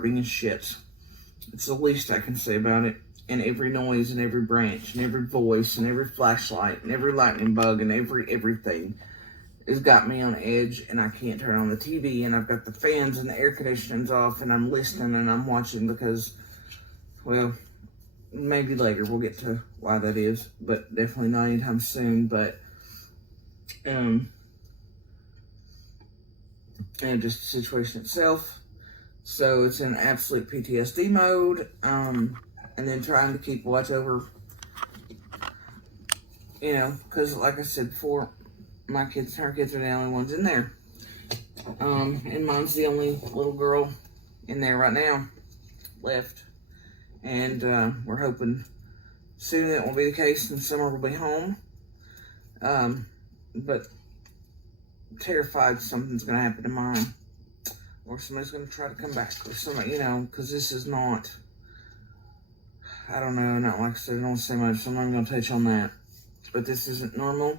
disturbing as shit. It's the least I can say about it. And every noise and every branch and every voice and every flashlight and every lightning bug and everything has got me on edge, and I can't turn on the TV, and I've got the fans and the air conditioning's off, and I'm listening and I'm watching because, well, maybe later we'll get to why that is, but definitely not anytime soon. But and just the situation itself. So it's in absolute PTSD mode, and then trying to keep watch over, because like I said before, her kids are the only ones in there. And mom's the only little girl in there right now left. And we're hoping soon that won't be the case and summer will be home. But terrified something's going to happen to mom. Or somebody's going to try to come back. Or somebody, because this is not, I don't know, not like I said, I don't say much, so I'm not going to touch on that. But this isn't normal.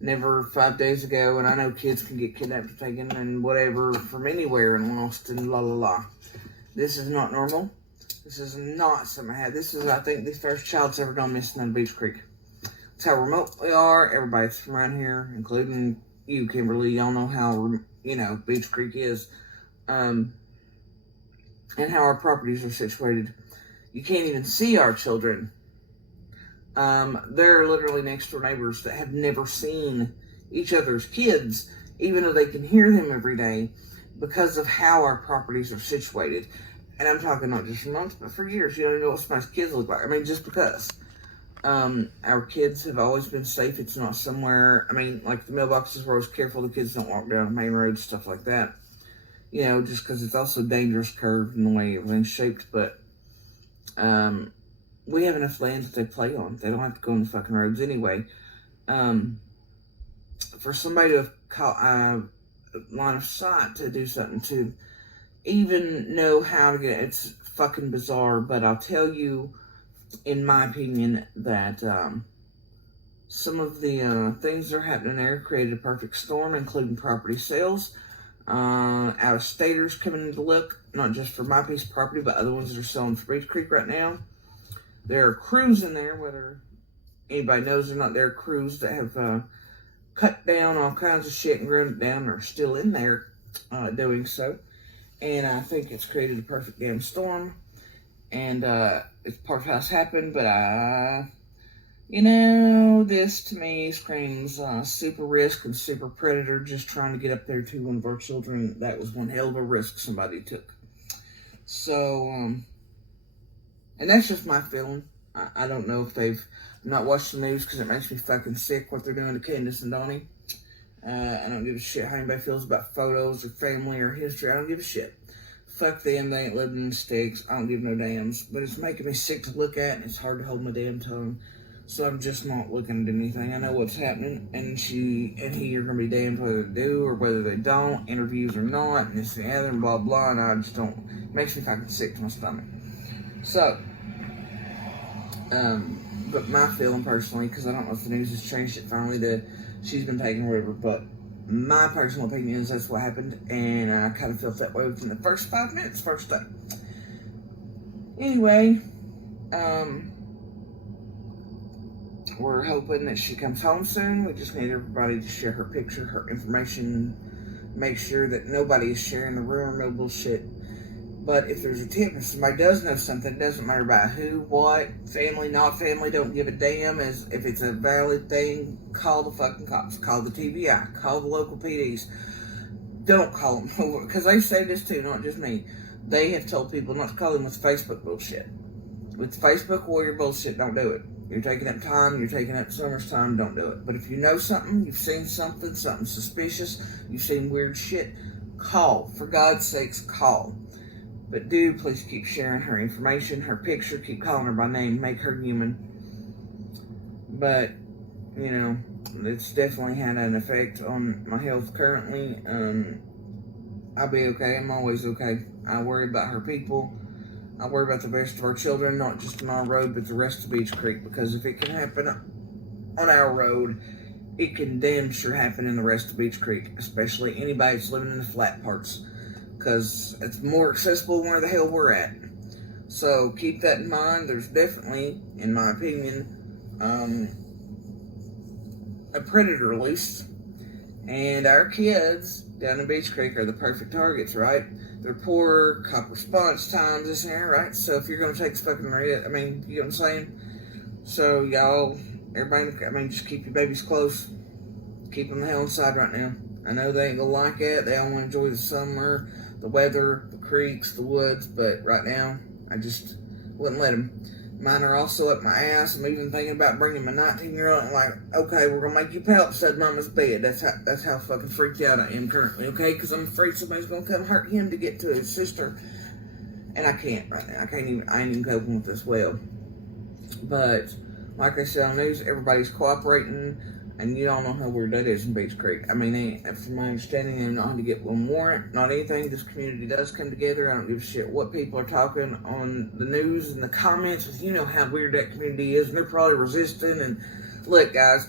Never 5 days ago, and I know kids can get kidnapped or taken and whatever from anywhere and lost and la la la. This is not normal. This is not something I had. This is, I think, the first child's ever gone missing on Beach Creek. That's how remote we are. Everybody's from around here, including you, Kimberly. Y'all know how, Beach Creek is. And how our properties are situated. You can't even see our children. They're literally next door neighbors that have never seen each other's kids, even though they can hear them every day, because of how our properties are situated. And I'm talking not just for months, but for years. You don't know what somebody's kids look like. I mean, just because. Our kids have always been safe. It's not somewhere, like the mailboxes, we're always careful the kids don't walk down the main road, stuff like that. Just because it's also dangerous curved in the way everything's shaped. But we have enough land that they play on. They don't have to go on the fucking roads anyway. For somebody to call line of sight to do something to even know how to get it's fucking bizarre. But I'll tell you, in my opinion, that some of the things that are happening there created a perfect storm, including property sales. Out-of-staters coming to look, not just for my piece of property, but other ones that are selling for Beach Creek right now. There are crews in there, whether anybody knows or not, there are crews that have cut down all kinds of shit and ground it down, are still in there doing so. And I think it's created a perfect damn storm. And it's part of how it's happened, but this to me screams super risk and super predator, just trying to get up there to one of our children. That was one hell of a risk somebody took. So, and that's just my feeling. I don't know if they've not watched the news, because it makes me fucking sick what they're doing to Candus and Donnie. I don't give a shit how anybody feels about photos or family or history. I don't give a shit. Fuck them, they ain't living in the sticks. I don't give no dams. But it's making me sick to look at, and it's hard to hold my damn tongue. So I'm just not looking at anything. I know what's happening, and she and he are going to be damned whether they do or whether they don't, interviews or not, and this and the other, and blah, blah, and I just don't, it makes me fucking sick to my stomach. So, but my feeling personally, because I don't know if the news has changed it finally that she's been taken or whatever, but my personal opinion is that's what happened, and I kind of felt that way within the first 5 minutes, first day. Anyway, we're hoping that she comes home soon. We just need everybody to share her picture, her information, make sure that nobody is sharing the rumor, no bullshit. But if there's a tip, if somebody does know something, it doesn't matter about who, what, family, not family, don't give a damn. As if it's a valid thing, call the fucking cops, call the TBI, call the local PDs. Don't call them over, because they say this too, not just me. They have told people not to call them with Facebook bullshit. With Facebook warrior bullshit, don't do it. You're taking up time, you're taking up summer's time, don't do it. But if you know something, you've seen something suspicious, you've seen weird shit, call. For God's sakes, call. But do please keep sharing her information, her picture, keep calling her by name, make her human. But, it's definitely had an effect on my health currently. I'll be okay, I'm always okay. I worry about her people. I worry about the rest of our children, not just on our road, but the rest of Beach Creek. Because if it can happen on our road, it can damn sure happen in the rest of Beach Creek. Especially anybody that's living in the flat parts. because it's more accessible where the hell we're at. So keep that in mind. There's definitely, in my opinion, a predator loose. And our kids down in Beach Creek are the perfect targets, right? They're poor, cop response times, this and that, right? So if you're going to take the fucking risk, I mean, you know what I'm saying? So y'all, everybody, I mean, just keep your babies close. Keep them the hell inside right now. I know they ain't going to like it. They all want to enjoy the summer, the weather, the creeks, the woods. But right now, I just wouldn't let them. Mine are also up my ass. I'm even thinking about bringing my 19-year-old and like, okay, we're going to make you pal beside mama's bed. That's how fucking freaked out I am currently, okay? Because I'm afraid somebody's going to come hurt him to get to his sister. And I can't right now. I ain't even coping with this well. But, like I said on the news, everybody's cooperating. And you all know how weird that is in Beach Creek. I mean, from my understanding, they don't know how to get one warrant, not anything. This community does come together. I don't give a shit what people are talking on the news and the comments. You know how weird that community is, and they're probably resisting. And look, guys,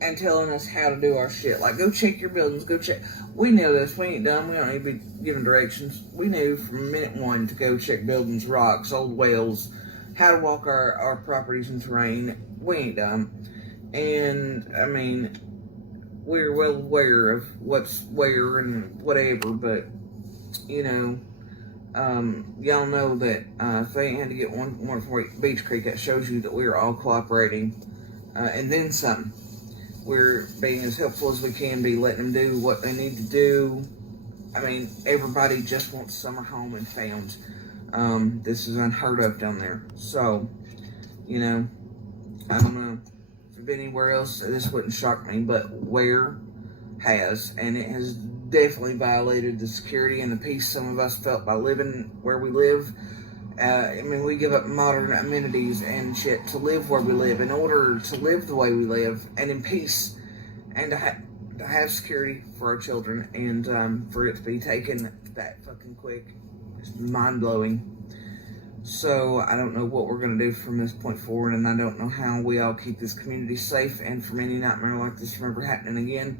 and telling us how to do our shit. Like, go check your buildings. Go check. We know this. We ain't dumb. We don't need to be giving directions. We knew from minute one to go check buildings, rocks, old wells, how to walk our properties and terrain. We ain't dumb. And, I mean, we're well aware of what's where and whatever, but, you know, y'all know that if they ain't had to get one for Beach Creek, that shows you that we're all cooperating. And then some. We're being as helpful as we can be, letting them do what they need to do. I mean, everybody just wants summer home and found. This is unheard of down there. So, you know, I don't know. Anywhere else, this wouldn't shock me, but where has, and it has definitely violated the security and the peace some of us felt by living where we live. I mean, we give up modern amenities and shit to live where we live in order to live the way we live and in peace, and to have security for our children, and for it to be taken that fucking quick. It's mind-blowing. So I don't know what we're going to do from this point forward, and I don't know how we all keep this community safe and from any nightmare like this from ever happening again.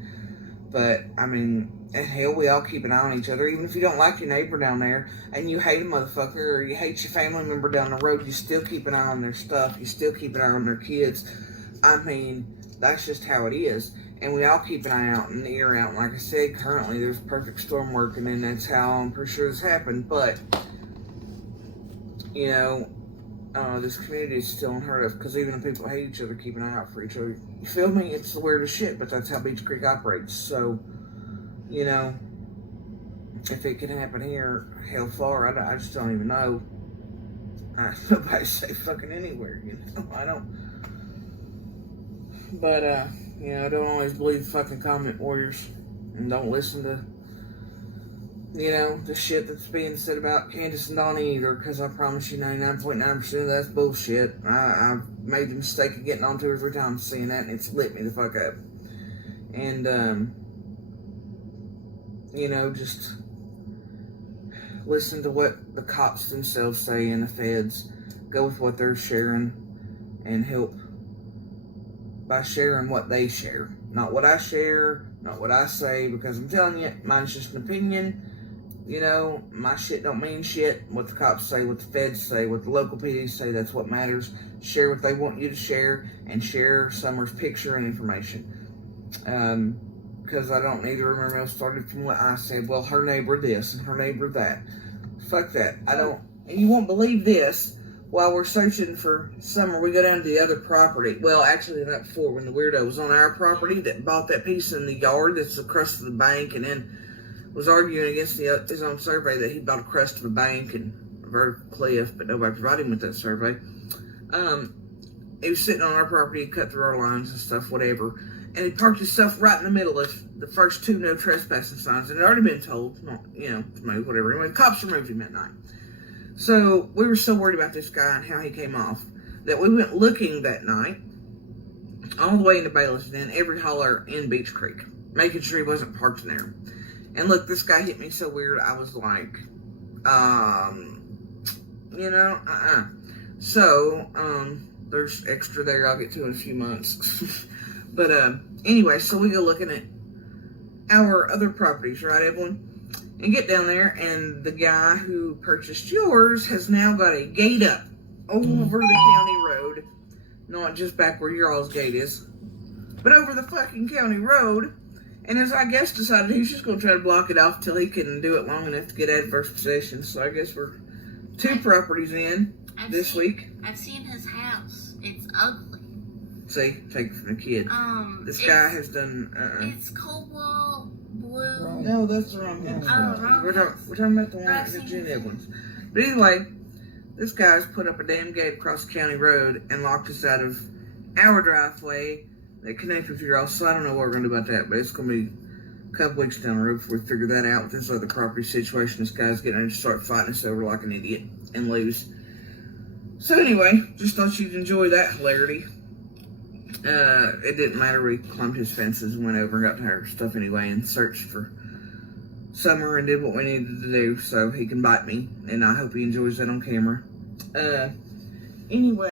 But, I mean, hell, we all keep an eye on each other. Even if you don't like your neighbor down there and you hate a motherfucker or you hate your family member down the road, you still keep an eye on their stuff. You still keep an eye on their kids. I mean, that's just how it is. And we all keep an eye out and ear out. Like I said, currently there's perfect storm working, and that's how I'm pretty sure this happened. But, you know, this community is still unheard of, because even if people hate each other, keep an eye out for each other. You feel me? It's the weirdest shit, but that's how Beach Creek operates. So, you know, if it can happen here, hell far, I just don't even know. Nobody's safe fucking anywhere, you know? I don't. But, you know, don't always believe fucking comment warriors, and don't listen to, you know, the shit that's being said about Candus and Donnie either, because I promise you 99.9% of that's bullshit. I've made the mistake of getting on 2 or 3 times seeing that, and it's lit me the fuck up. And, you know, just listen to what the cops themselves say and the feds. Go with what they're sharing and help by sharing what they share. Not what I share, not what I say, because I'm telling you, mine's just an opinion. You know, my shit don't mean shit. What the cops say, what the feds say, what the local PDs say, that's what matters. Share what they want you to share, and share Summer's picture and information. Because I don't need to remember it started from what I said. Well, her neighbor this and her neighbor that. Fuck that. I don't, and you won't believe this. While we're searching for Summer, we go down to the other property. Well, actually, not before, when the weirdo was on our property that bought that piece in the yard that's across the bank, and then was arguing against his own survey that he bought a crest of a bank and a vertical cliff, but nobody provided him with that survey. He was sitting on our property, he cut through our lines and stuff, whatever, and he parked himself right in the middle of the first 2 no trespassing signs, and it had already been told, you know, to move, whatever. Anyway, the cops removed him that night. So we were so worried about this guy and how he came off that we went looking that night all the way into Bayless, and every holler in Beach Creek, making sure he wasn't parked in there. And look, this guy hit me so weird, I was like, you know, So, there's extra there I'll get to in a few months. But, anyway, so we go looking at our other properties, right, Evelyn? and get down there, and the guy who purchased yours has now got a gate up over the county road. Not just back where your all's gate is, but over the fucking county road. And as I guess decided he's just going to try to block it off till he can do it long enough to get adverse possession. So I guess we're 2 properties in this week. I've seen his house. It's ugly. See, take it from the kid. This guy has done. It's cobalt blue. No, that's the wrong house. Oh, wrong We're talking about the one at the Gene Edwards. But anyway, this guy's put up a damn gate across the county road and locked us out of our driveway that connects with your house. So I don't know what we're going to do about that, but it's going to be a couple weeks down the road before we figure that out with this other property situation. This guy's getting ready to start fighting us over like an idiot and lose. So anyway, just thought you'd enjoy that hilarity. It didn't matter. We climbed his fences and went over and got to our stuff anyway and searched for Summer and did what we needed to do so he can bite me. And I hope he enjoys that on camera. Anyway.